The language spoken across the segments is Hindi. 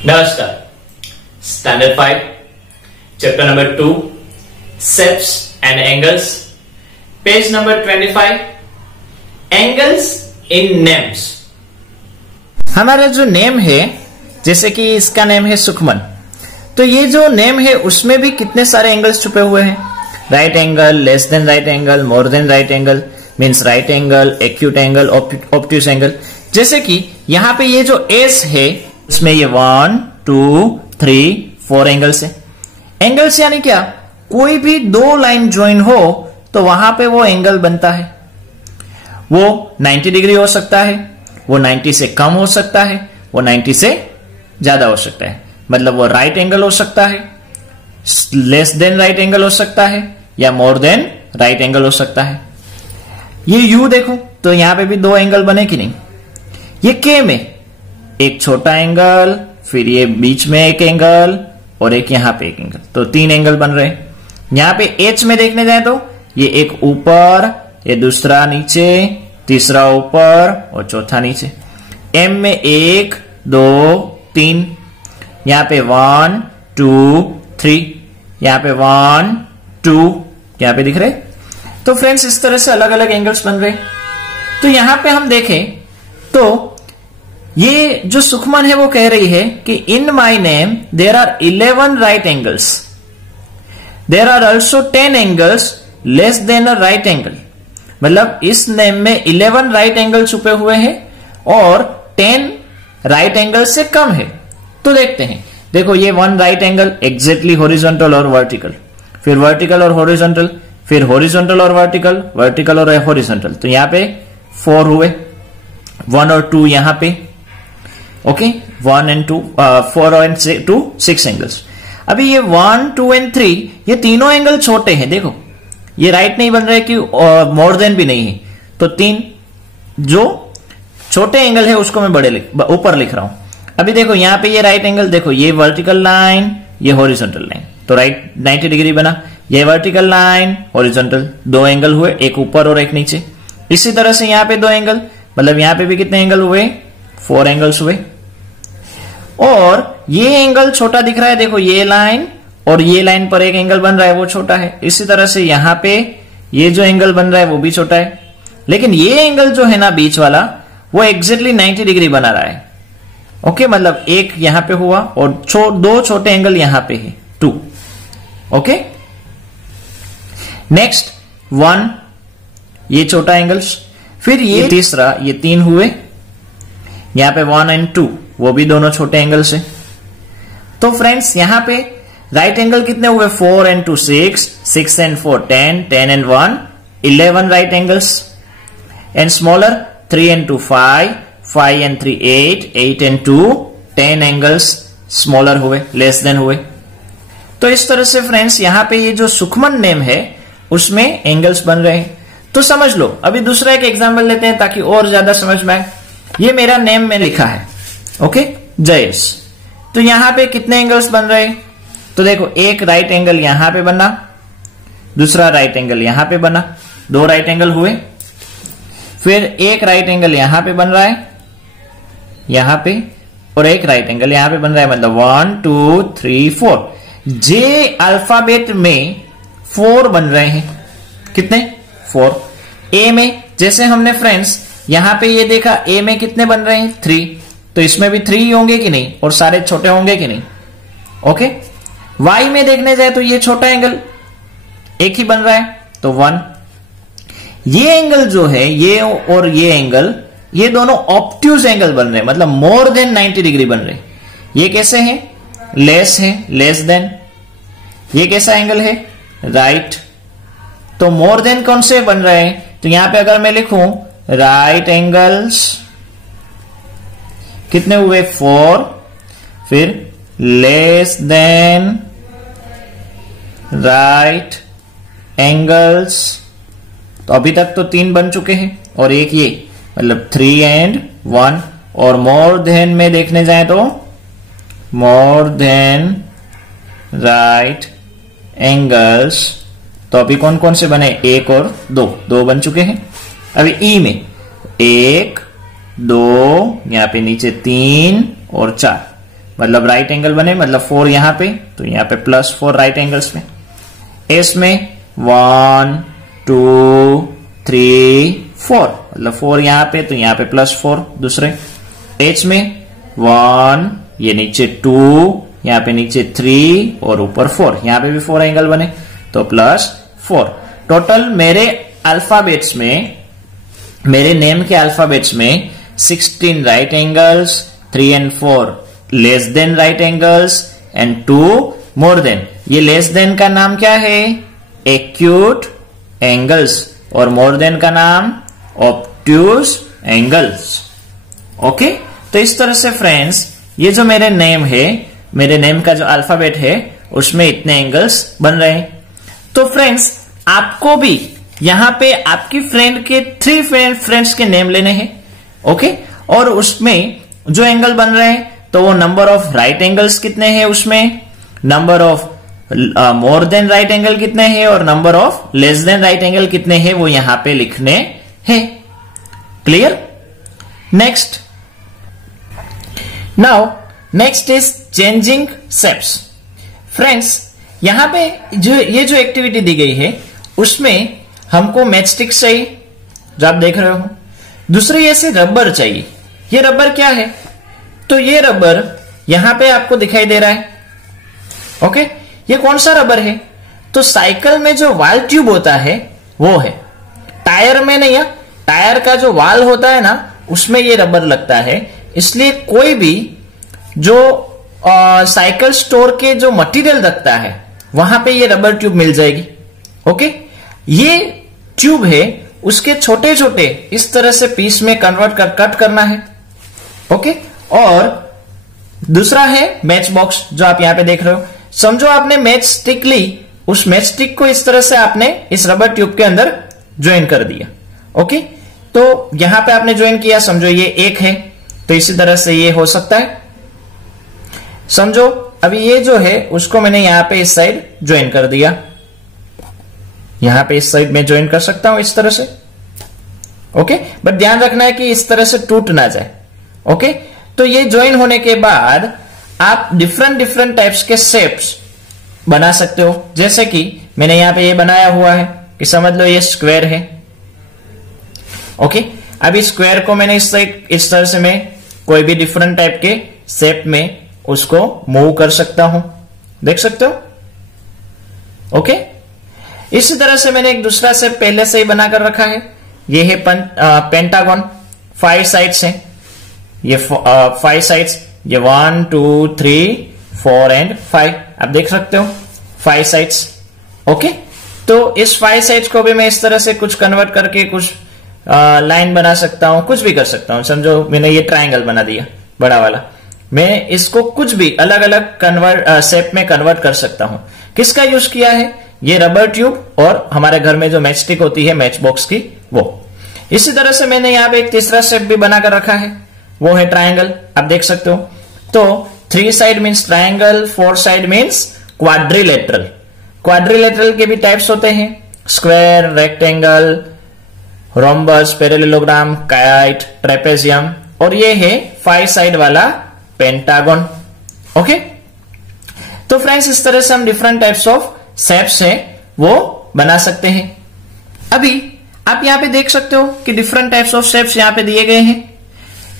नमस्कार। Standard 5 chapter number 2 shapes and angles, page number 25, angles in names. हमारा जो नेम है, जैसे कि इसका नेम है सुखमन, तो ये जो नेम है उसमें भी कितने सारे एंगल्स छुपे हुए हैं। Right angle, less than right angle, more than right angle, means right angle, acute angle, obtuse angle. जैसे कि यहाँ पे ये जो एस है इसमें ये 1, 2, 3, 4 एंगल्स है। एंगल्स यानी क्या, कोई भी दो लाइन ज्वाइन हो तो वहां पे वो एंगल बनता है। वो 90 डिग्री हो सकता है, वो 90 से कम हो सकता है, वो 90 से ज्यादा हो सकता है। मतलब वो राइट एंगल हो सकता है, लेस देन राइट एंगल हो सकता है, या मोर देन राइट एंगल हो सकता है। ये यू देखो तो यहां पे भी दो एंगल बने कि नहीं। ये के में एक छोटा एंगल, फिर ये बीच में एक एंगल और एक यहां पे एक एंगल, तो 3 एंगल बन रहे हैं। यहां पे एच में देखने जाए तो ये एक ऊपर, ये दूसरा नीचे, तीसरा ऊपर और चौथा नीचे। एम में 1, 2, 3, यहां पे 1, 2, 3, यहां पे 1, 2, यहां पे दिख रहे। तो फ्रेंड्स इस तरह से अलग अलग एंगल्स बन रहे। तो यहां पे हम देखें तो ये जो सुखमन है वो कह रही है कि in my name there are 11 right angles, there are also 10 angles less than a right angle. मतलब इस नेम में 11 राइट एंगल छुपे हुए हैं और 10 राइट एंगल से कम है। तो देखते हैं, देखो ये 1 राइट एंगल एग्जैक्टली हॉरिजॉन्टल और वर्टिकल, फिर वर्टिकल और हॉरिजॉन्टल, फिर हॉरिजॉन्टल और वर्टिकल, वर्टिकल और हॉरिजॉन्टल। तो यहां पे 4 हुए, 1 और 2 यहां पे, ओके 1 एंड 2, 4 एंड 2, 6 एंगल्स। अभी ये 1, 2 एंड 3 ये तीनों एंगल छोटे हैं। देखो ये राइट नहीं बन रहे कि मोर देन भी नहीं है, तो 3 जो छोटे एंगल है उसको मैं बड़े ऊपर लिख रहा हूं। अभी देखो यहां पे ये राइट एंगल, देखो ये वर्टिकल लाइन, ये हॉरिजॉन्टल लाइन, तो राइट 90 डिग्री बना। ये वर्टिकल लाइन, हॉरिजॉन्टल, 2 एंगल हुए, एक ऊपर और एक नीचे। इसी तरह से यहां पे 2 एंगल, मतलब यहां पे भी कितने एंगल हुए, 4 एंगल्स हुए। और ये एंगल छोटा दिख रहा है, देखो ये लाइन और ये लाइन पर एक एंगल बन रहा है, वो छोटा है। इसी तरह से यहां पे ये जो एंगल बन रहा है वो भी छोटा है, लेकिन ये एंगल जो है ना बीच वाला, वो एग्जैक्टली 90 डिग्री बना रहा है। ओके, मतलब एक यहां पे हुआ और 2 छोटे एंगल यहां पे है, 2। ओके, नेक्स्ट 1, ये छोटा एंगल्स, फिर ये तीसरा, ये 3 हुए, यहां पे 1 एंड 2, वो भी दोनों छोटे एंगल्स है। तो फ्रेंड्स यहां पे राइट एंगल कितने हुए, 4 and 2 6, 6 and 4 10, 10 and 1 11 right angles. And smaller 3 and 2 5, 5 and 3 8, 8 and 2 10 angles smaller हुए, लेस देन हुए। तो इस तरह से फ्रेंड्स यहां पे ये जो सुखमन नेम है उसमें एंगल्स बन रहे हैं। तो समझ लो, अभी दूसरा एक एग्जाम्पल लेते हैं ताकि और ज्यादा समझ में आए। ये मेरा नेम में लिखा है, ओके, जयेश। तो यहां पे कितने एंगल्स बन रहे हैं, तो देखो एक राइट एंगल यहां पे बना, दूसरा राइट एंगल यहां पे बना, 2 राइट एंगल हुए। फिर एक राइट एंगल यहां पे बन रहा है, यहां पे, और एक राइट एंगल यहां पे बन रहा है, मतलब 1 2 3 4। जे अल्फाबेट में 4 बन रहे हैं, कितने, 4। ए में जैसे हमने फ्रेंड्स यहां पे ये देखा, ए में कितने बन रहे हैं, 3, तो इसमें भी 3 होंगे कि नहीं, और सारे छोटे होंगे कि नहीं। ओके, वाई में देखने जाए तो ये छोटा एंगल एक ही बन रहा है, तो 1। ये एंगल जो है, ये और ये एंगल, ये दोनों ऑब्ट्यूज एंगल बन रहे हैं, मतलब मोर देन 90 डिग्री बन रहे हैं। ये कैसे है, लेस है, लेस देन। ये कैसा एंगल है, राइट। तो मोर देन कौन से बन रहे हैं, तो यहां पे अगर मैं लिखूं राइट एंगल्स कितने हुए, 4, फिर लेस देन राइट एंगल्स, तो अभी तक तो 3 बन चुके हैं, और एक ये, मतलब 3 एंड 1। और मोर देन में देखने जाए तो मोर देन राइट एंगल्स, तो अभी कौन कौन से बने, 1 और 2 बन चुके हैं। अभी ई में 1 2, यहां पे नीचे 3 और 4, मतलब राइट एंगल बने, मतलब 4 यहां पे, तो यहां पे +4 राइट एंगल्स में। एस में 1 2 3 4, मतलब 4 यहां पे, तो यहां पे +4 दूसरे। एच में 1, ये नीचे 2, यहां पे नीचे 3 और ऊपर 4, यहां पे भी 4 एंगल बने, तो +4। टोटल मेरे अल्फाबेट्स में, मेरे नेम के अल्फाबेट्स में 16 right angles, 3 and 4 less than right angles and 2 more than. ये लेस देन का नाम क्या है? एक्यूट एंगल्स, और मोर देन का नाम ऑब्ट्यूज एंगल्स। ओके, तो इस तरह से फ्रेंड्स ये जो मेरे नेम है, मेरे नेम का जो अल्फाबेट है उसमें इतने एंगल्स बन रहे हैं। तो फ्रेंड्स आपको भी यहां पे आपकी फ्रेंड के 3 फ्रेंड्स के नेम लेने हैं। ओके, और उसमें जो एंगल बन रहे हैं तो वो नंबर ऑफ राइट एंगल्स कितने हैं, उसमें number of more than right angle कितने हैं और number of less than right angle कितने हैं वो यहां पे लिखने हैं। Clear? Next, now next is changing shapes. Friends यहां पे ये जो एक्टिविटी दी गई है उसमें हमको मैचस्टिक चाहिए, जो आप देख रहे हो। दूसरी ऐसे रबर चाहिए। ये रबर क्या है? तो ये रबर यहां पे आपको दिखाई दे रहा है। ओके, ये कौन सा रबर है? तो साइकिल में जो वाल ट्यूब होता है वो है, टायर में नहीं है। टायर का जो वाल होता है ना उसमें ये रबर लगता है। इसलिए कोई भी जो साइकिल स्टोर के जो मटेरियल रखता है वहां पे ये रबर ट्यूब मिल जाएगी। ओके, ये ट्यूब है, उसके छोटे छोटे इस तरह से पीस में कन्वर्ट कर कट करना है। ओके, और दूसरा है मैच बॉक्स, जो आप यहां पे देख रहे हो। समझो आपने मैच स्टिक ली, उस मैच स्टिक को इस तरह से आपने इस रबर ट्यूब के अंदर ज्वाइन कर दिया। ओके, तो यहां पे आपने ज्वाइन किया, समझो ये एक है, तो इसी तरह से ये हो सकता है। समझो अभी ये जो है उसको मैंने यहां पे इस साइड ज्वाइन कर दिया, यहां पे इस साइड में ज्वाइन कर सकता हूं इस तरह से। ओके, बट ध्यान रखना है कि इस तरह से टूट ना जाए। ओके, तो ये ज्वाइन होने के बाद आप डिफरेंट टाइप्स के शेप्स बना सकते हो। जैसे कि मैंने यहां पे ये बनाया हुआ है कि समझ लो ये स्क्वायर है। ओके, अभी स्क्वायर को मैंने इस साइड इस तरह से मैं कोई भी डिफरेंट टाइप के शेप में उसको मूव कर सकता हूं, देख सकते हो। ओके, इसी तरह से मैंने एक दूसरा शेप पहले से ही बनाकर रखा है। ये है पेंटागन, 5 साइड्स हैं, ये 5 साइड्स, ये 1 2 3 4 एंड 5, आप देख सकते हो 5 साइड्स। ओके, तो इस 5 साइड्स को भी मैं इस तरह से कुछ कन्वर्ट करके कुछ लाइन बना सकता हूं, कुछ भी कर सकता हूं। समझो मैंने ये ट्रायंगल बना दिया बड़ा वाला, मैं इसको कुछ भी अलग अलग शेप में कन्वर्ट कर सकता हूं। किसका यूज किया है? ये रबर ट्यूब और हमारे घर में जो मैचस्टिक होती है मैच बॉक्स की, वो। इसी तरह से मैंने यहां पे एक तीसरा शेप भी बनाकर रखा है, वो है ट्रायंगल, आप देख सकते हो। तो 3 side means triangle, 4 side means quadrilateral. Quadrilateral के भी टाइप्स होते हैं, square, rectangle, rhombus, parallelogram, kite, trapezium, और ये है 5 साइड वाला पेंटागन। ओके, तो फ्रेंड्स इस तरह से हम डिफरेंट टाइप्स ऑफ शेप्स है वो बना सकते हैं। अभी आप यहां पे देख सकते हो कि डिफरेंट टाइप्स ऑफ शेप्स यहां पे दिए गए हैं।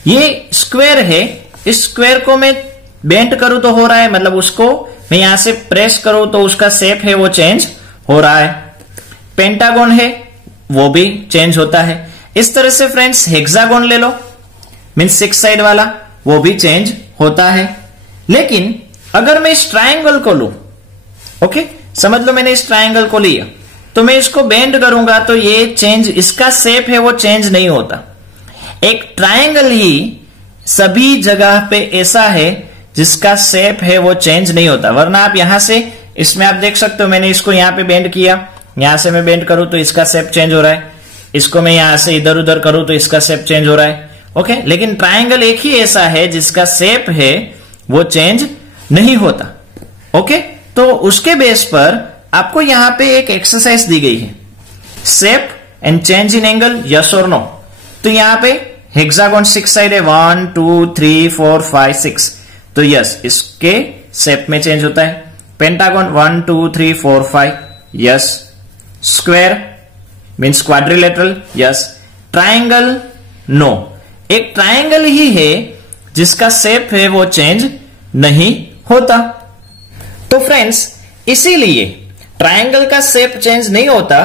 ये स्क्वायर है, इस स्क्वायर को मैं बेंड करूं तो हो रहा है, मतलब उसको मैं यहां से प्रेस करूं तो उसका शेप है वो चेंज हो रहा है। पेंटागन है वो भी चेंज होता है। इस तरह से फ्रेंड्स हेक्सागन ले लो, मीन्स 6 साइड वाला, वो भी चेंज होता है। लेकिन अगर मैं इस ट्रायंगल को लूं, ओके, समझ लो मैंने इस ट्रायंगल को लिया, तो मैं इसको बेंड करूंगा तो ये चेंज, इसका शेप है वो चेंज नहीं होता। एक ट्रायंगल ही सभी जगह पे ऐसा है जिसका शेप है वो चेंज नहीं होता, वरना आप यहां से, इसमें आप देख सकते हो मैंने इसको यहां पे बेंड किया, यहां से मैं बेंड करूं तो इसका शेप चेंज हो रहा है, इसको मैं यहां से इधर उधर करूं तो इसका शेप चेंज हो रहा है। ओके, लेकिन ट्रायंगल एक ही ऐसा है जिसका शेप है वो चेंज नहीं होता। ओके, तो उसके बेस पर आपको यहां पे एक एक्सरसाइज दी गई है, shape and change in angle, yes और नो। तो यहां पे हेक्सागन 6 साइड है, 1 2 3 4 5 6, तो तो यस, इसके शेप में चेंज होता है। Pentagon 1 2 3 4 5, yes. Square means quadrilateral, yes. Triangle, no. एक ट्राइंगल ही है जिसका शेप है वो चेंज नहीं होता। तो फ्रेंड्स, इसीलिए ट्राइंगल का शेप चेंज नहीं होता,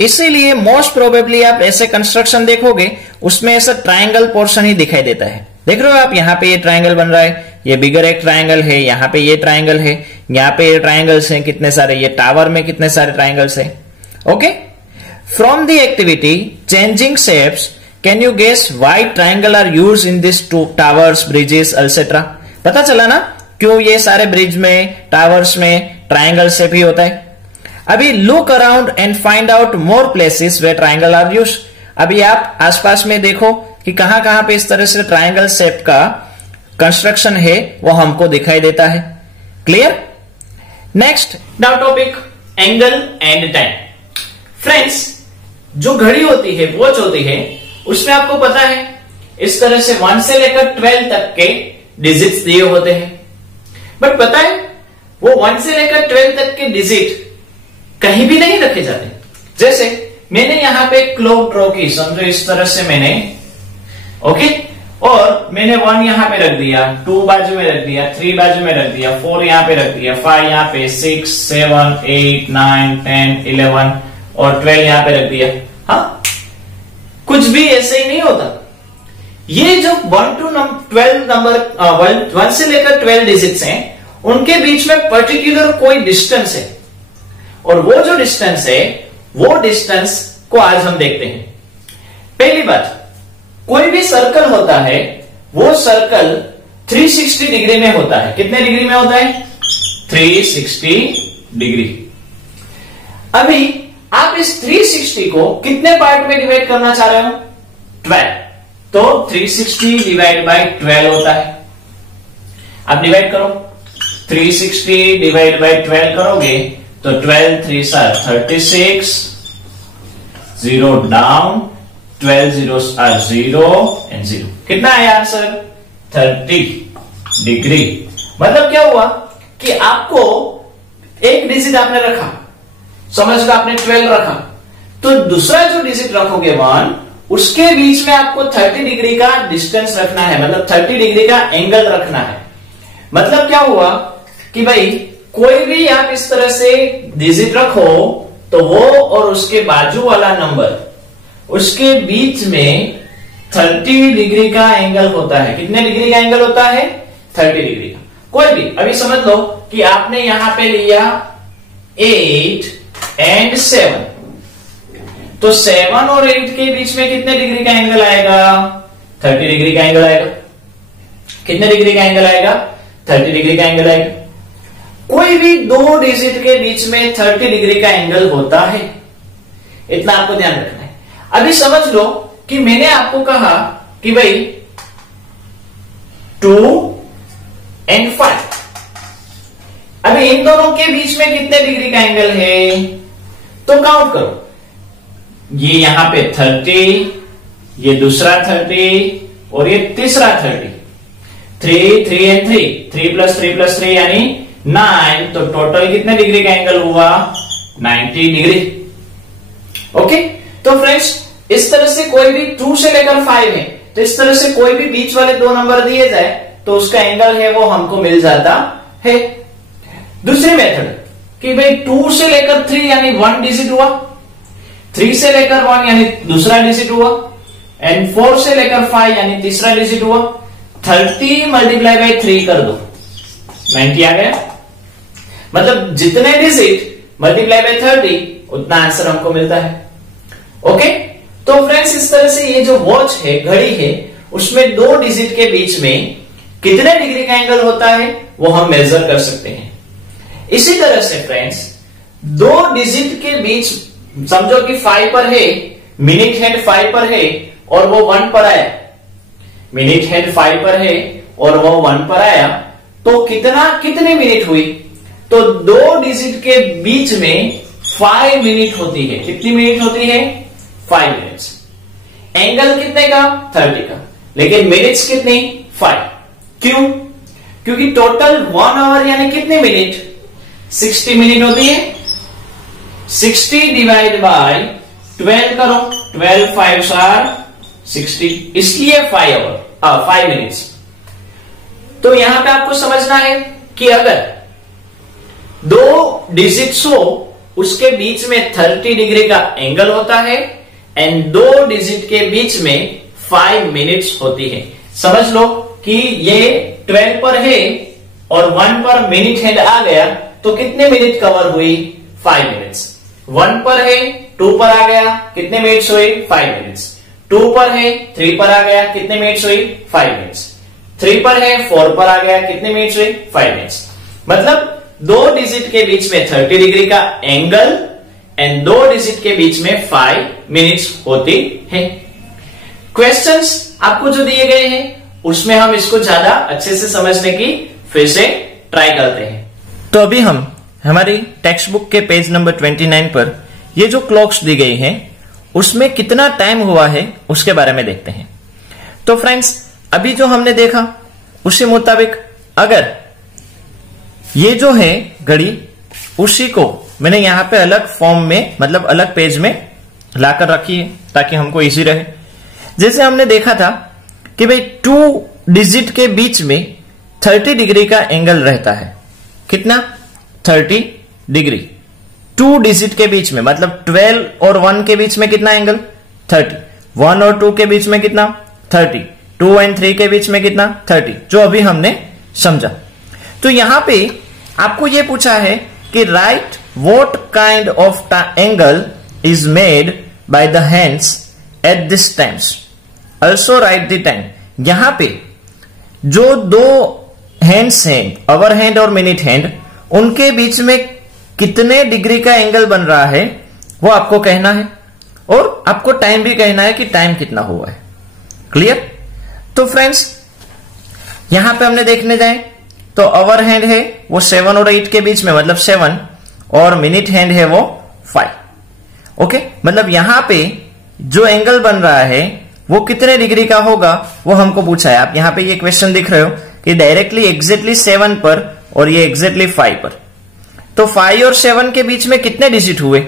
इसीलिए मोस्ट प्रोबेबली आप ऐसे कंस्ट्रक्शन देखोगे उसमें ऐसा ट्राइंगल पोर्शन ही दिखाई देता है। देख रहे हो आप, यहां पे ये ट्राइंगल बन रहा है, ये बिगर एक ट्राइंगल है, यहां पे ये ट्राइंगल है, यहां पे ये ट्राइंगल्स हैं कितने सारे, ये टावर में कितने सारे ट्राइंगल्स हैं। Okay, from the activity changing shapes can you guess why triangle are used in this towers, bridges etcetera. पता चला ना क्यों ये सारे ब्रिज में, टावर्स में ट्राइंगल शेप ही होता है। अभी look around and find out more places where triangle are used. अभी आप आसपास में देखो कि कहां कहां पे इस तरह से ट्राइंगल शेप का कंस्ट्रक्शन है वो हमको दिखाई देता है। Clear? Next, now topic angle and time. Friends, जो घड़ी होती है, वॉच होती है, उसमें आपको पता है इस तरह से 1 से लेकर 12 तक के डिजिट्स दिए होते हैं। बट पता है वो 1 से लेकर 12 तक के डिजिट कहीं भी नहीं रखे जाते। जैसे मैंने यहां पे क्लॉक ड्रॉ की, समझो इस तरह से मैंने, ओके, और मैंने 1 यहां पे रख दिया, 2 बाजू में रख दिया, 3 बाजू में रख दिया, 4 यहां पे रख दिया, 5 यहां पे, 6 7 8 9 10 11 और 12 यहां पे रख दिया। हाँ, कुछ भी ऐसे ही नहीं होता। ये जो 1 to 12 नंबर, 1 से लेकर 12 डिजिट्स हैं, उनके बीच में पर्टिकुलर कोई डिस्टेंस है, और वो जो डिस्टेंस है वो डिस्टेंस को आज हम देखते हैं। पहली बात, कोई भी सर्कल होता है वो सर्कल 360 डिग्री में होता है। कितने डिग्री में होता है? 360 डिग्री। अभी आप इस 360 को कितने पार्ट में डिवाइड करना चाह रहे हो? 12। तो 360 डिवाइड बाय 12 होता है। आप डिवाइड करो, 360 डिवाइड बाय 12 करोगे तो 12 3 36, 0 डाउन, 12 zeros are 0 and 0। कितना आया आंसर? 30 डिग्री। मतलब क्या हुआ कि आपको एक डिजिट आपने रखा, समझ लो आपने 12 रखा, तो दूसरा जो डिजिट रखोगे 1, उसके बीच में आपको 30 डिग्री का डिस्टेंस रखना है, मतलब 30 डिग्री का एंगल रखना है। मतलब क्या हुआ कि भाई कोई भी आप इस तरह से डिजिट रखो तो वो और उसके बाजू वाला नंबर, उसके बीच में 30 डिग्री का एंगल होता है। कितने डिग्री का एंगल होता है? 30 डिग्री का। कोई भी, अभी समझ लो कि आपने यहां पे लिया 8 and 7, तो 7 और 8 के बीच में कितने डिग्री का एंगल आएगा? 30 डिग्री का एंगल आएगा। कितने डिग्री का एंगल आएगा? 30 डिग्री का एंगल आएगा। कोई भी दो डिजिट के बीच में 30 डिग्री का एंगल होता है, इतना आपको ध्यान रखना है। अभी समझ लो कि मैंने आपको कहा कि भाई 2 and 5, अभी इन दोनों के बीच में कितने डिग्री का एंगल है? तो काउंट करो, ये यहां पे 30, ये दूसरा 30 और ये तीसरा 30, 3 3 and 3, 3 plus 3 plus 3 यानी 9, तो टोटल कितने डिग्री का एंगल हुआ? 90 डिग्री। ओके, तो फ्रेंड्स इस तरह से कोई भी 2 से लेकर 5 है, तो इस तरह से कोई भी बीच वाले दो नंबर दिए जाए तो उसका एंगल है वो हमको मिल जाता है। दूसरी मेथड कि भाई 2 से लेकर 3 यानी 1 डिजिट हुआ, 3 से लेकर 1 यानी दूसरा डिजिट हुआ, एंड 4 से लेकर 5 यानी तीसरा डिजिट हुआ। 30 मल्टीप्लाई बाय 3 कर दो, 90 आ गया। मतलब जितने डिजिट मल्टीप्लाई बाय 30 उतना आंसर हमको मिलता है। ओके, तो फ्रेंड्स इस तरह से ये जो वॉच है, घड़ी है, उसमें दो डिजिट के बीच में कितने डिग्री का एंगल होता है वो हम मेजर कर सकते हैं। इसी तरह से फ्रेंड्स दो डिजिट के बीच, समझो कि 5 पर है, मिनट हैंड 5 पर है और वो 1 पर आया, मिनट हैंड 5 पर है और वो 1 पर आया, तो कितनी मिनट हुई? तो दो डिजिट के बीच में 5 मिनट होती है। कितनी मिनट होती है? 5 मिनट्स। एंगल कितने का? 30 का, लेकिन मिनट्स कितनी? 5। क्यों? क्योंकि टोटल 1 आवर यानी कितने मिनट, 60 मिनट होती है। 60 डिवाइड बाय 12 करो, 12 5 आर 60, इसलिए 5 मिनट्स। तो यहां पे आपको समझना है कि अगर 2 डिजिट्स हो उसके बीच में 30 डिग्री का एंगल होता है एंड 2 डिजिट के बीच में 5 मिनट्स होती है। समझ लो कि ये 12 पर है और 1 पर मिनट हैंड आ गया तो कितने मिनट कवर हुई, 5 मिनट्स। 1 पर है 2 पर आ गया, कितने मिनट्स हुए, 5 मिनट्स। 2 पर है 3 पर आ गया, कितने मिनट्स हुई, 5 मिनट्स। 3 पर है 4 पर आ गया, कितने मिनट्स हुए, 5 मिनट्स। मतलब 2 डिजिट के बीच में 30 डिग्री का एंगल एंड 2 डिजिट के बीच में 5 मिनट्स होती है। क्वेश्चंस आपको जो दिए गए हैं उसमें हम इसको ज्यादा अच्छे से समझने की फिर से ट्राई करते हैं। तो अभी हम हमारी टेक्स्ट बुक के पेज नंबर 29 पर ये जो क्लॉक्स दी गई हैं उसमें कितना टाइम हुआ है उसके बारे में देखते हैं। तो फ्रेंड्स, अभी जो हमने देखा उसी मुताबिक अगर ये जो है घड़ी, उसी को मैंने यहां पे अलग फॉर्म में, मतलब अलग पेज में लाकर रखी है ताकि हमको इजी रहे। जैसे हमने देखा था कि भाई 2 डिजिट के बीच में 30 डिग्री का एंगल रहता है। कितना, 30 डिग्री। 2 डिजिट के बीच में, मतलब 12 और 1 के बीच में कितना एंगल, 30। 1 और 2 के बीच में कितना, 30। 2 एंड 3 के बीच में कितना, 30, जो अभी हमने समझा। तो यहां पे आपको यह पूछा है कि right what kind of angle is made by the hands at this times, also right the time. यहां पे जो 2 हैंड्स हैं, अवर हैंड और मिनट हैंड, उनके बीच में कितने डिग्री का एंगल बन रहा है वो आपको कहना है और आपको टाइम भी कहना है कि टाइम कितना हुआ है। क्लियर? तो फ्रेंड्स, यहां पे हमने देखने जाए तो अवर हैंड है वो 7 और 8 के बीच में, मतलब 7, और मिनट हैंड है वो 5। ओके, मतलब यहां पे जो एंगल बन रहा है वो कितने डिग्री का होगा वो हमको पूछा है। आप यहां पे ये क्वेश्चन दिख रहे हो कि डायरेक्टली एग्जैक्टली 7 पर और ये एग्जैक्टली 5 पर। तो 5 और 7 के बीच में कितने डिजिट हुए,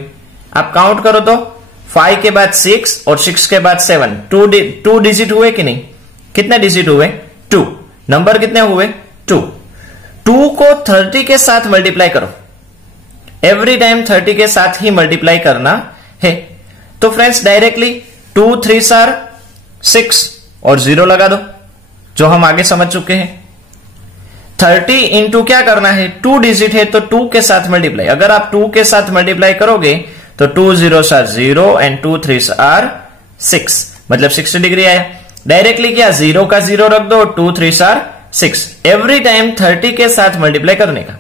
आप काउंट करो तो 5 के बाद 6 और 6 के बाद 7, 2 डिजिट हुए कि नहीं, कितने डिजिट हुए, 2। नंबर कितने हुए, 2। 2 को 30 के साथ मल्टीप्लाई करो, एवरी टाइम 30 के साथ ही मल्टीप्लाई करना है। तो फ्रेंड्स, डायरेक्टली 2 3 आर 6 और 0 लगा दो, जो हम आगे समझ चुके हैं। 30 इंटू क्या करना है, 2 डिजिट है तो 2 के साथ मल्टीप्लाई। अगर आप 2 के साथ मल्टीप्लाई करोगे तो 2 0 आर 0 एंड 2 3 आर 6, मतलब 60 डिग्री आया। डायरेक्टली क्या, 0 का 0 रख दो, 2 3 आर 6, एवरी टाइम 30 के साथ मल्टीप्लाई करने का।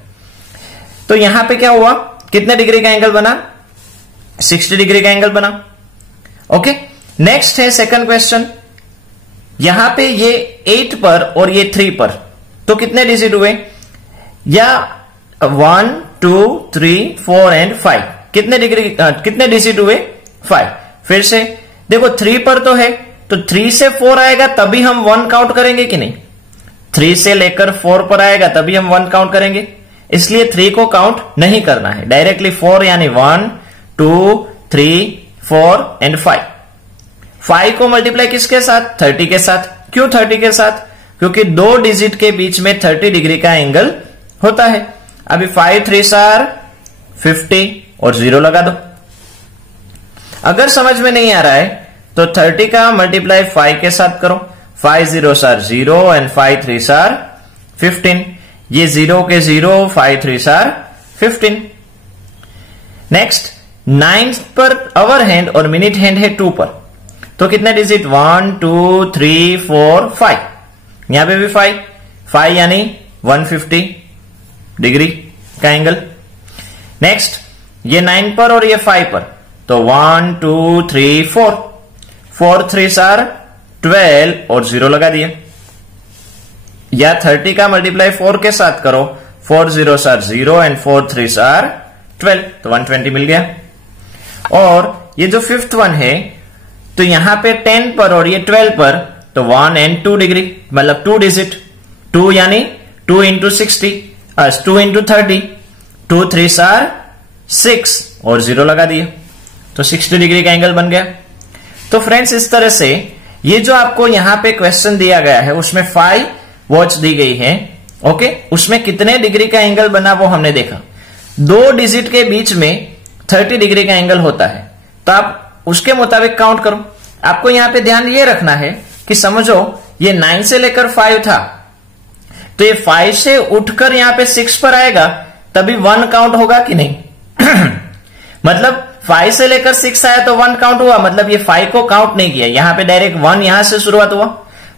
तो यहां पे क्या हुआ, कितने डिग्री का एंगल बना, 60 डिग्री का एंगल बना। ओके, नेक्स्ट है सेकंड क्वेश्चन। यहां पे ये 8 पर और ये 3 पर, तो कितने डिजिट हुए, या 1 2 3 4 एंड 5, कितने डिजिट हुए, 5। फिर से देखो 3 पर तो है तो 3 से 4 आएगा तभी हम 1 काउंट करेंगे कि नहीं, 3 से लेकर 4 पर आएगा तभी हम 1 काउंट करेंगे, इसलिए 3 को काउंट नहीं करना है। डायरेक्टली 4 यानी 1 2 3 4 एंड 5। 5 को मल्टीप्लाई किसके साथ, 30 के साथ। क्यों 30 के साथ, क्योंकि 2 डिजिट के बीच में 30 डिग्री का एंगल होता है। अभी 5 3 आर 50 और 0 लगा दो। अगर समझ में नहीं आ रहा है तो 30 का मल्टीप्लाई 5 के साथ करो, 5 0 आर 0 एंड 5 3 आर 15। ये 0 के 0, 5 3 आर 15। नेक्स्ट 9 पर अवर हैंड और मिनट हैंड है 2 पर, तो कितने डिजिट, 1 2 3 4 5। यहां पे भी 5 यानी 150 डिग्री का एंगल। नेक्स्ट ये 9 पर और ये 5 पर, तो 1 2 3 4, 4 3 आर 12 और 0 लगा दिए। या 30 का मल्टीप्लाई 4 के साथ करो, 4 0 आर 0 एंड 4 3 आर 12, तो 120 मिल गया। और ये जो 5th वन है, तो यहां पे 10 पर और ये 12 पर, तो 1 एंड 2 डिग्री, मतलब 2 डिजिट, 2 यानी 2 इंटू 30, 2 3 आर 6 और 0 लगा दिया, तो 60 डिग्री का एंगल बन गया। तो फ्रेंड्स इस तरह से ये जो आपको यहां पे क्वेश्चन दिया गया है उसमें 5 वॉच दी गई है, ओके, उसमें कितने डिग्री का एंगल बना वो हमने देखा। 2 डिजिट के बीच में 30 डिग्री का एंगल होता है, तो आप उसके मुताबिक काउंट करो। आपको यहां पे ध्यान ये रखना है कि समझो ये 9 से लेकर 5 था, तो ये 5 से उठकर यहां पे 6 पर आएगा तभी 1 काउंट होगा कि नहीं? मतलब 5 से लेकर 6 आया तो 1 काउंट हुआ, मतलब ये 5 को काउंट नहीं किया, यहां पे डायरेक्ट 1 यहां से शुरुआत हुआ,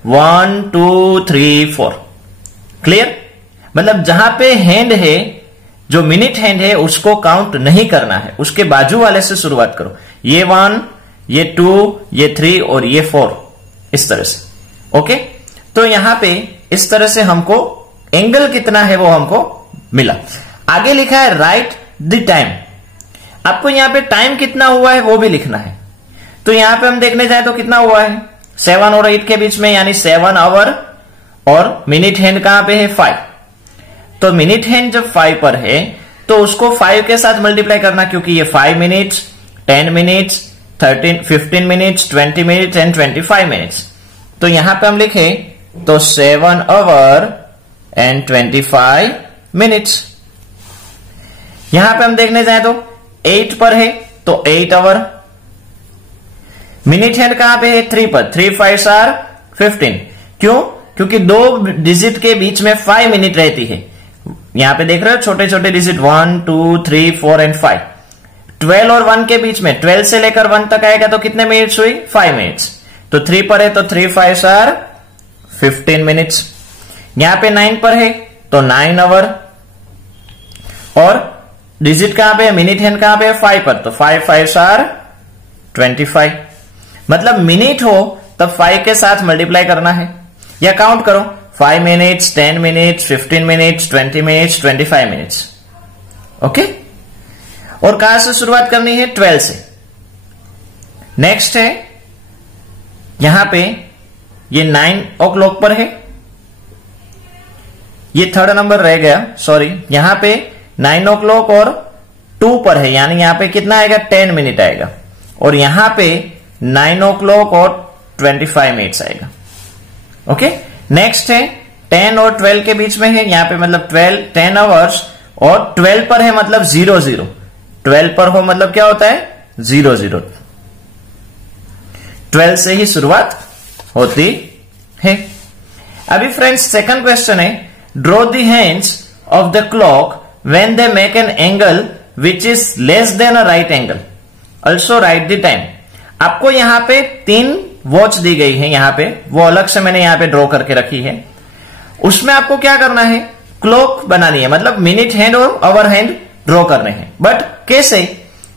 1 2 3 4, क्लियर? मतलब जहां पे हैंड है, जो मिनट हैंड है उसको काउंट नहीं करना है, उसके बाजू वाले से शुरुआत करो। ये 1, ये 2, ये 3 और ये 4, इस तरह से, ओके। तो यहां पे इस तरह से हमको एंगल कितना है वो हमको मिला। आगे लिखा है राइट द टाइम। आपको यहां पे टाइम कितना हुआ है वो भी लिखना है। तो यहां पे हम देखने जाए तो कितना हुआ है 7 और 8 के बीच में, यानी 7 आवर, और मिनट हैंड कहां पे है 5। तो मिनट हैंड जब 5 पर है तो उसको 5 के साथ मल्टीप्लाई करना, क्योंकि ये 5 minutes, 10 minutes, 15 minutes, 20 minutes and 25 minutes. तो यहां पे हम लिखे तो 7 आवर एंड 25 मिनट्स। यहां पे हम देखने जाए तो 8 पर है तो 8 आवर। मिनट हैंड कहां पे है 3 पर, 3 5 आर 15। क्यों? क्योंकि 2 डिजिट के बीच में 5 मिनट रहती है। यहां पे देख रहे हो छोटे छोटे डिजिट 1 2 3 4 एंड 5। 12 और 1 के बीच में, 12 से लेकर 1 तक आएगा तो कितने मिनट्स हुई 5 मिनट्स। तो 3 पर है तो 3 5 आर 15 मिनट्स। यहां पे 9 पर है तो 9 आवर, और डिजिट कहां पे है, मिनट हैंड कहां पे है 5 पर, तो 5 5 आर 25। मतलब मिनट हो तब 5 के साथ मल्टीप्लाई करना है, या काउंट करो 5 minutes, 10 minutes, 15 minutes, 20 minutes, 25 minutes, okay. और कहां से शुरुआत करनी है 12 से। नेक्स्ट है यहां पे ये 9 o'clock पर है, ये 3rd नंबर रह गया, सॉरी। यहां पे 9 o'clock और 2 पर है, यानी यहां पे कितना आएगा 10 मिनट आएगा, और यहां पे 9 o'clock और 25 मिनट्स आएगा, ओके। नेक्स्ट है 10 और 12 के बीच में है, यहां पे मतलब 10 आवर्स, और 12 पर है मतलब 0 0। 12 पर हो मतलब क्या होता है 0 0। 12 से ही शुरुआत होती है। अभी फ्रेंड्स सेकंड क्वेश्चन है, draw the hands of the clock when they make an angle which is less than a right angle, also right the time. आपको यहां पे 3 वॉच दी गई है, यहां पे वो अलग से मैंने यहां पे ड्रॉ करके रखी है। उसमें आपको क्या करना है, क्लॉक बनानी है, मतलब मिनट हैंड और आवर हैंड ड्रॉ करने हैं। बट कैसे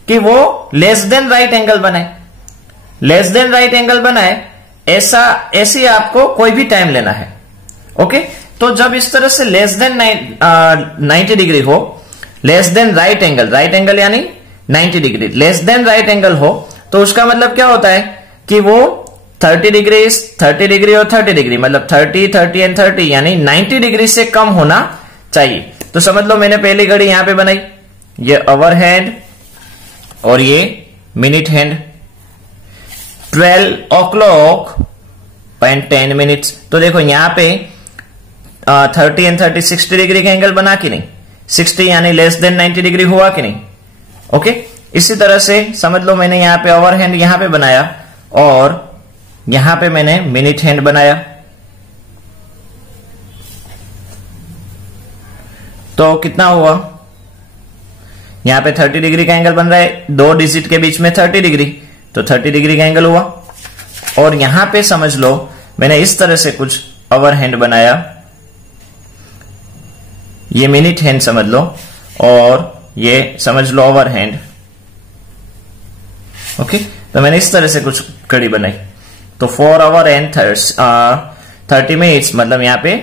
कि वो लेस देन राइट एंगल बनाए, लेस देन राइट एंगल बनाए, ऐसी आपको कोई भी टाइम लेना है, ओके। तो जब इस तरह से लेस देन 90 डिग्री हो, लेस देन राइट एंगल यानी 90 degree, less than right angle हो, तो उसका मतलब क्या होता है कि वो 30 डिग्री और 30 डिग्री, मतलब 30 30 एंड 30, यानी 90 डिग्री से कम होना चाहिए। तो समझ लो मैंने पहली घड़ी यहां पे बनाई, ये आवर हैंड और ये minute hand, 12 o'clock and 10 minutes. तो देखो यहां पे 30 एंड 30 60 डिग्री का एंगल बना कि नहीं, 60 यानी लेस देन 90 डिग्री हुआ कि नहीं, ओके। इसी तरह से समझ लो मैंने यहां पे ओवर हैंड यहां पे बनाया, और यहां पे मैंने मिनट हैंड बनाया, तो कितना हुआ, यहां पे 30 डिग्री का एंगल बन रहा है, 2 डिजिट के बीच में 30 डिग्री, तो 30 डिग्री का एंगल हुआ। और यहां पे समझ लो मैंने इस तरह से कुछ ओवर हैंड बनाया, ये मिनट हैंड समझ लो, और ये समझ लो ओवर हैंड, ओके। तो मैंने इस तरह से कुछ कड़ी बनाई, तो 4 आवर एंड 30 मिनट्स, मतलब यहां पे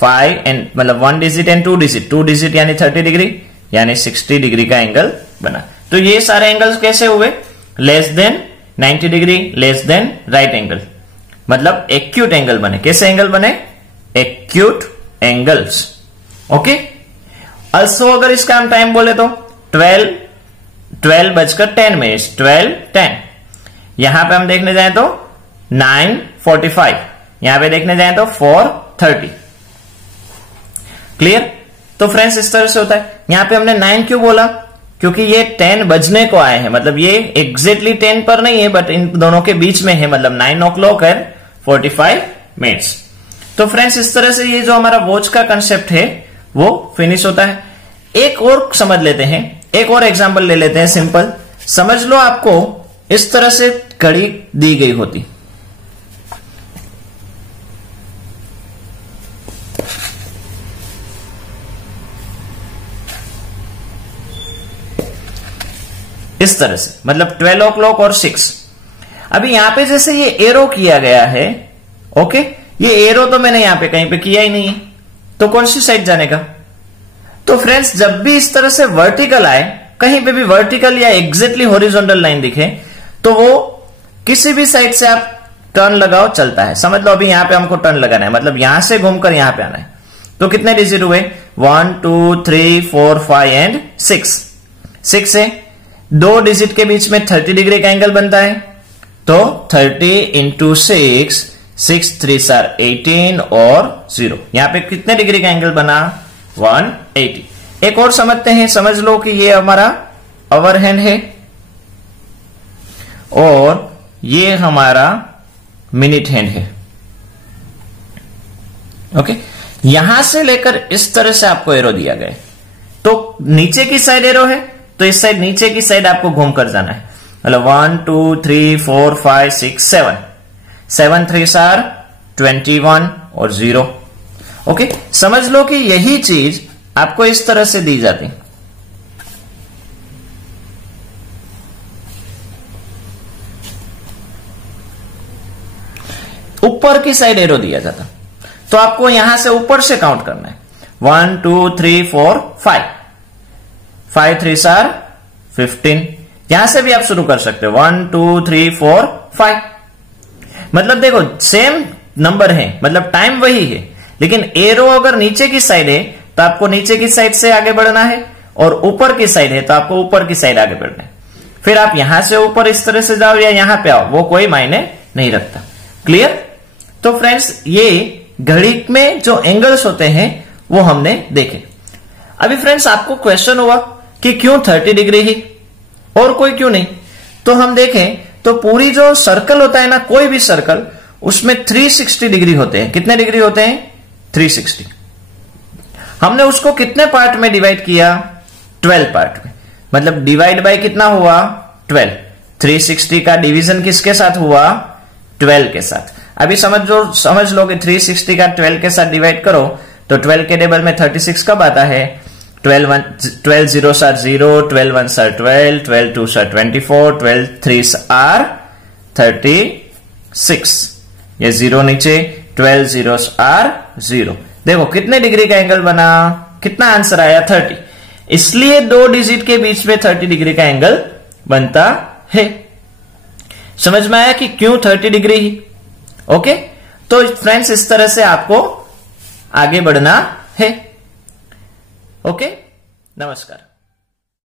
5 एंड मतलब 1 डिजिट एंड 2 डिजिट यानी 30 डिग्री, यानी 60 डिग्री का एंगल बना। तो ये सारे एंगल्स कैसे हुए, less than 90 degree, less than right angle, मतलब एक्यूट एंगल बने। कैसे एंगल बने, एक्यूट एंगल्स। ओके, अल्सो अगर इसका हम टाइम बोले तो 12:10 12:10। यहां पे हम देखने जाए तो 9:45, यहां पे देखने जाए तो 4:30। क्लियर? तो फ्रेंड्स इस तरह से होता है। यहां पे हमने 9 क्यों बोला? क्योंकि ये 10 बजने को आए हैं, मतलब ये एग्जैक्टली 10 पर नहीं है, बट इन दोनों के बीच में है, मतलब 9 o'clock and 45 minutes। तो फ्रेंड्स इस तरह से ये जो हमारा वॉच का कंसेप्ट है वो फिनिश होता है। एक और समझ लेते हैं, एक और एग्जांपल ले लेते हैं सिंपल। समझ लो आपको इस तरह से घड़ी दी गई होती, इस तरह से, मतलब 12 o'clock और 6। अभी यहां पे जैसे ये एरो किया गया है, ओके, ये एरो तो मैंने यहां पे कहीं पे किया ही नहीं है, तो कौन सी साइड जाने का? तो फ्रेंड्स जब भी इस तरह से वर्टिकल आए, कहीं पे भी वर्टिकल या एग्जैक्टली हॉरिजॉन्टल लाइन दिखे, तो वो किसी भी साइड से आप टर्न लगाओ चलता है। समझ लो अभी यहां पे हमको टर्न लगाना है, मतलब यहां से घूमकर यहां पे आना है। तो कितने डिजिट हुए? 1 2 3 4 5 एंड 6। 6 से 2 डिजिट के बीच में 30 डिग्री का एंगल बनता है, तो 30 इंटू 6, 6 3 18 और 0। यहां पे कितने डिग्री का एंगल बना? 180। एक और समझते हैं, समझ लो कि ये हमारा अवर हैंड है और ये हमारा मिनट हैंड है। ओके, यहां से लेकर इस तरह से आपको एरो दिया गया है, तो नीचे की साइड एरो है, तो इस साइड नीचे की साइड आपको घूमकर जाना है, मतलब 1 2 3 4 5 6 7, 7 3 21 और 0। ओके, समझ लो कि यही चीज आपको इस तरह से दी जाती, ऊपर की साइड एरो दिया जाता, तो आपको यहां से ऊपर से काउंट करना है। 1 2 3 4 5, 5 3 15। यहां से भी आप शुरू कर सकते हो, 1 2 3 4 5। मतलब देखो सेम नंबर है, मतलब टाइम वही है, लेकिन एरो अगर नीचे की साइड है तो आपको नीचे की साइड से आगे बढ़ना है, और ऊपर की साइड है तो आपको ऊपर की साइड आगे बढ़ना है। फिर आप यहां से ऊपर इस तरह से जाओ या यहां पे आओ, वो कोई मायने नहीं रखता। क्लियर? तो फ्रेंड्स ये घड़ी में जो एंगल्स होते हैं वो हमने देखे। अभी फ्रेंड्स आपको क्वेश्चन हुआ कि क्यों 30 डिग्री ही और कोई क्यों नहीं? तो हम देखें तो पूरी जो सर्कल होता है ना, कोई भी सर्कल, उसमें 360 डिग्री होते हैं। कितने डिग्री होते हैं? 360। हमने उसको कितने पार्ट में डिवाइड किया? 12 पार्ट में, मतलब डिवाइड बाय कितना हुआ? 12। 360 का डिवीजन किसके साथ हुआ? 12 के साथ। अभी समझ लो कि 360 का 12 के साथ डिवाइड करो तो 12 के टेबल में 36 कब आता है? 12 zeros are 0, 12 ones are 12, 12 twos are 24, 12 threes are 36। ये 0 नीचे, 12 zeros are 0। देखो कितने डिग्री का एंगल बना, कितना आंसर आया? 30। इसलिए 2 डिजिट के बीच में 30 डिग्री का एंगल बनता है। समझ में आया कि क्यों 30 डिग्री ही? ओके, तो फ्रेंड्स इस तरह से आपको आगे बढ़ना है। ओके, नमस्कार।